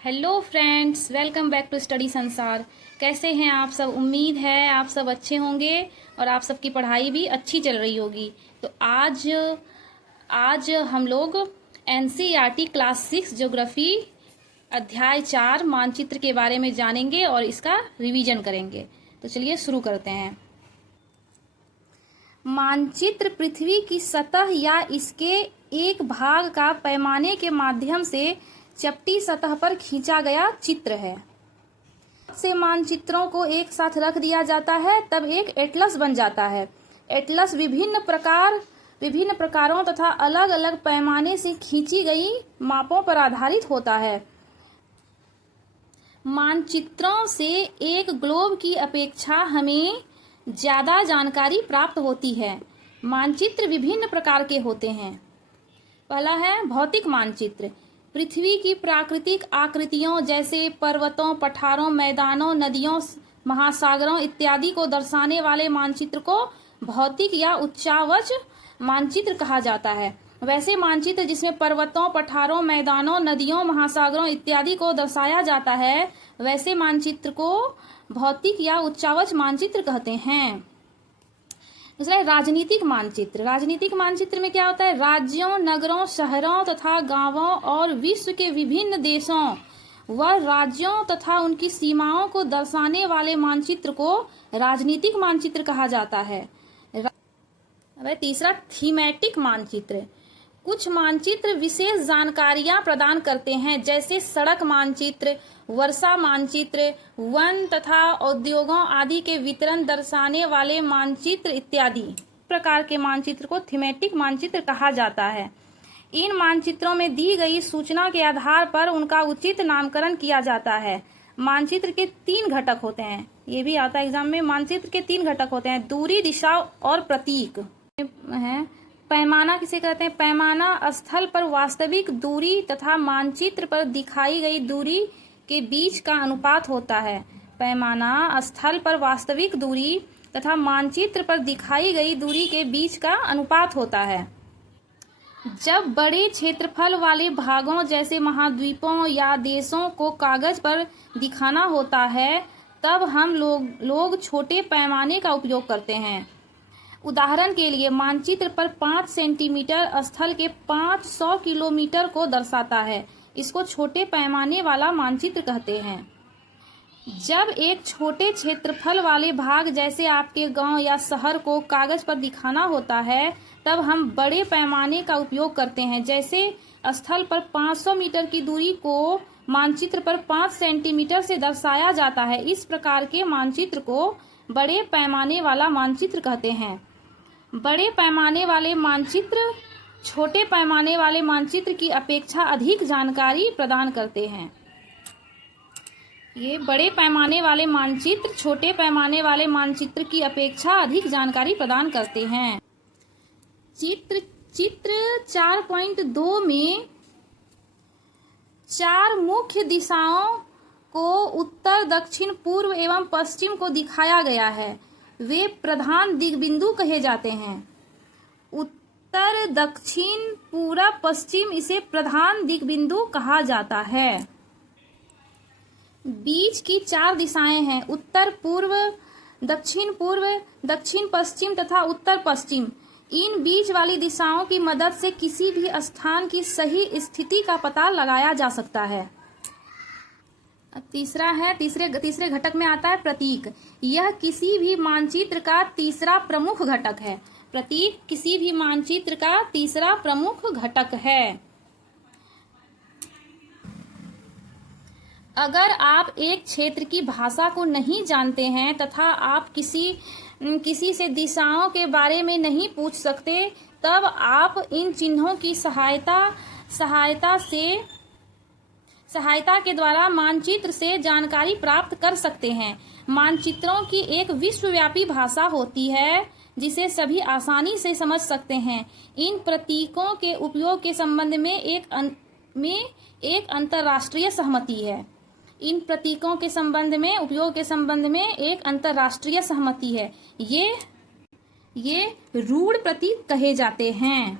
Hello friends, welcome back to study Sansar. कैसे हैं आप सब? उम्मीद है आप सब अच्छे होंगे और आप सबकी पढ़ाई भी अच्छी चल रही होगी। तो आज हम लोग एनसीईआरटी क्लास 6 ज्योग्राफी अध्याय 4 मानचित्र के बारे में जानेंगे और इसका रिवीजन करेंगे। तो चलिए शुरू करते हैं। मानचित्र पृथ्वी की सतह या इसके एक भाग का पैमाने के माध्यम से चपटी सतह पर खींचा गया चित्र है। से मानचित्रों को एक साथ रख दिया जाता है तब एक एटलस बन जाता है। एटलस विभिन्न प्रकारों तथा अलग अलग पैमाने से खींची गई मापों पर आधारित होता है। मानचित्रों से एक ग्लोब की अपेक्षा हमें ज्यादा जानकारी प्राप्त होती है। मानचित्र विभिन्न प्रकार के होते हैं। पहला है भौतिक मानचित्र। पृथ्वी की प्राकृतिक आकृतियों जैसे पर्वतों, पठारों, मैदानों, नदियों, महासागरों इत्यादि को दर्शाने वाले मानचित्र को भौतिक या उच्चावच मानचित्र कहा जाता है। वैसे मानचित्र जिसमें पर्वतों, पठारों, मैदानों, नदियों, महासागरों इत्यादि को दर्शाया जाता है, वैसे मानचित्र को भौतिक या उच्चावच मानचित्र कहते हैं। इसलिए राजनीतिक मानचित्र। राजनीतिक मानचित्र में क्या होता है? राज्यों, नगरों, शहरों तथा गांवों और विश्व के विभिन्न देशों व राज्यों तथा उनकी सीमाओं को दर्शाने वाले मानचित्र को राजनीतिक मानचित्र कहा जाता है। तीसरा थीमेटिक मानचित्र। कुछ मानचित्र विशेष जानकारियां प्रदान करते हैं, जैसे सड़क मानचित्र, वर्षा मानचित्र, वन तथा उद्योगों आदि के वितरण दर्शाने वाले मानचित्र इत्यादि प्रकार के मानचित्र को थीमेटिक मानचित्र कहा जाता है। इन मानचित्रों में दी गई सूचना के आधार पर उनका उचित नामकरण किया जाता है। मानचित्र के 3 घटक होते हैं। ये भी आता है एग्जाम में। मानचित्र के 3 घटक होते हैं: दूरी, दिशा और प्रतीक है। पैमाना किसे कहते हैं? पैमाना स्थल पर वास्तविक दूरी तथा मानचित्र पर दिखाई गई दूरी के बीच का अनुपात होता है। पैमाना स्थल पर वास्तविक दूरी तथा मानचित्र पर दिखाई गई दूरी के बीच का अनुपात होता है। जब बड़े क्षेत्रफल वाले भागों जैसे महाद्वीपों या देशों को कागज पर दिखाना होता है, तब हम लोग छोटे पैमाने का उपयोग करते हैं। उदाहरण के लिए मानचित्र पर 5 सेंटीमीटर स्थल के 500 किलोमीटर को दर्शाता है। इसको छोटे पैमाने वाला मानचित्र कहते हैं। जब एक छोटे क्षेत्रफल वाले भाग जैसे आपके गांव या शहर को कागज पर दिखाना होता है, तब हम बड़े पैमाने का उपयोग करते हैं। जैसे स्थल पर 500 मीटर की दूरी को मानचित्र पर 5 सेंटीमीटर से दर्शाया जाता है। इस प्रकार के मानचित्र को बड़े पैमाने वाला मानचित्र कहते हैं। बड़े पैमाने वाले मानचित्र छोटे पैमाने वाले मानचित्र की अपेक्षा अधिक जानकारी प्रदान करते हैं। ये बड़े पैमाने वाले मानचित्र छोटे पैमाने वाले मानचित्र की अपेक्षा अधिक जानकारी प्रदान करते हैं। चित्र 4.2 में 4 मुख्य दिशाओं को उत्तर, दक्षिण, पूर्व एवं पश्चिम को दिखाया गया है। वे प्रधान दिग्बिंदु कहे जाते हैं। उत्तर, दक्षिण, पूरब, पश्चिम इसे प्रधान दिग्बिंदु कहा जाता है। बीच की 4 दिशाएं हैं: उत्तर पूर्व, दक्षिण पश्चिम तथा उत्तर पश्चिम। इन बीच वाली दिशाओं की मदद से किसी भी स्थान की सही स्थिति का पता लगाया जा सकता है। तीसरे घटक में आता है प्रतीक। यह किसी भी मानचित्र का तीसरा प्रमुख घटक है। प्रतीक किसी भी मानचित्र का तीसरा प्रमुख घटक है। अगर आप एक क्षेत्र की भाषा को नहीं जानते हैं तथा आप किसी से दिशाओं के बारे में नहीं पूछ सकते, तब आप इन चिन्हों की सहायता के द्वारा मानचित्र से जानकारी प्राप्त कर सकते हैं। मानचित्रों की एक विश्वव्यापी भाषा होती है जिसे सभी आसानी से समझ सकते हैं। इन प्रतीकों के उपयोग के संबंध में एक अंतर्राष्ट्रीय सहमति है। इन प्रतीकों के उपयोग के संबंध में एक अंतर्राष्ट्रीय सहमति है। ये रूढ़ प्रतीक कहे जाते हैं।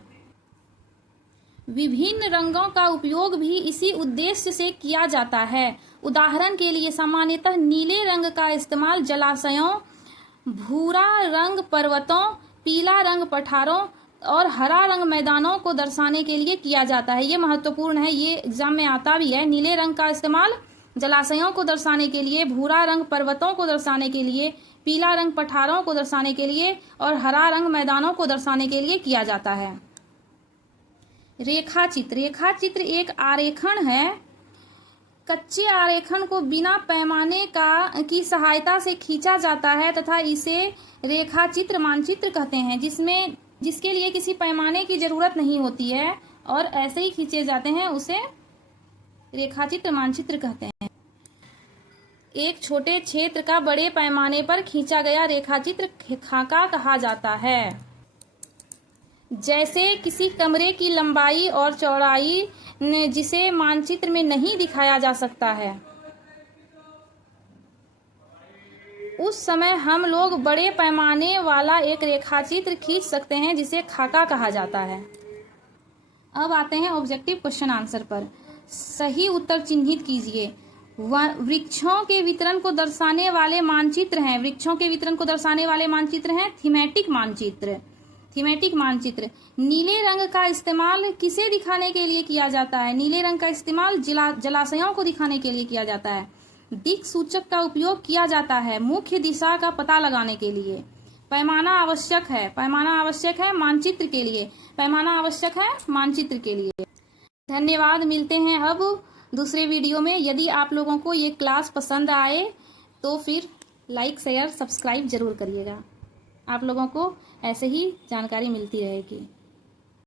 विभिन्न रंगों का उपयोग भी इसी उद्देश्य से किया जाता है। उदाहरण के लिए सामान्यतः नीले रंग का इस्तेमाल जलाशयों, भूरा रंग पर्वतों, पीला रंग पठारों और हरा रंग मैदानों को दर्शाने के लिए किया जाता है। ये महत्वपूर्ण है, ये एग्जाम में आता भी है। नीले रंग का इस्तेमाल जलाशयों को दर्शाने के लिए, भूरा रंग पर्वतों को दर्शाने के लिए, पीला रंग पठारों को दर्शाने के लिए और हरा रंग मैदानों को दर्शाने के लिए किया जाता है। रेखाचित्र। रेखाचित्र एक आरेखन है। कच्चे आरेखन को बिना पैमाने की सहायता से खींचा जाता है तथा इसे रेखाचित्र मानचित्र कहते हैं, जिसके लिए किसी पैमाने की जरूरत नहीं होती है और ऐसे ही खींचे जाते हैं, उसे रेखाचित्र मानचित्र कहते हैं। एक छोटे क्षेत्र का बड़े पैमाने पर खींचा गया रेखाचित्र खाका कहा जाता है। जैसे किसी कमरे की लंबाई और चौड़ाई जिसे मानचित्र में नहीं दिखाया जा सकता है, उस समय हम लोग बड़े पैमाने वाला एक रेखाचित्र खींच सकते हैं जिसे खाका कहा जाता है। अब आते हैं ऑब्जेक्टिव क्वेश्चन आंसर पर। सही उत्तर चिन्हित कीजिए। वृक्षों के वितरण को दर्शाने वाले मानचित्र हैं। वृक्षों के वितरण को दर्शाने वाले मानचित्र हैं थीमेटिक मानचित्र। थीमेटिक मानचित्र। नीले रंग का इस्तेमाल किसे दिखाने के लिए किया जाता है? नीले रंग का इस्तेमाल जलाशयों को दिखाने के लिए किया जाता है। दिक् सूचक का उपयोग किया जाता है मुख्य दिशा का पता लगाने के लिए। पैमाना आवश्यक है। पैमाना आवश्यक है मानचित्र के लिए। पैमाना आवश्यक है मानचित्र के लिए। धन्यवाद। मिलते हैं अब दूसरे वीडियो में। यदि आप लोगों को ये क्लास पसंद आए तो फिर लाइक शेयर सब्सक्राइब जरूर करिएगा। आप लोगों को ऐसे ही जानकारी मिलती रहेगी।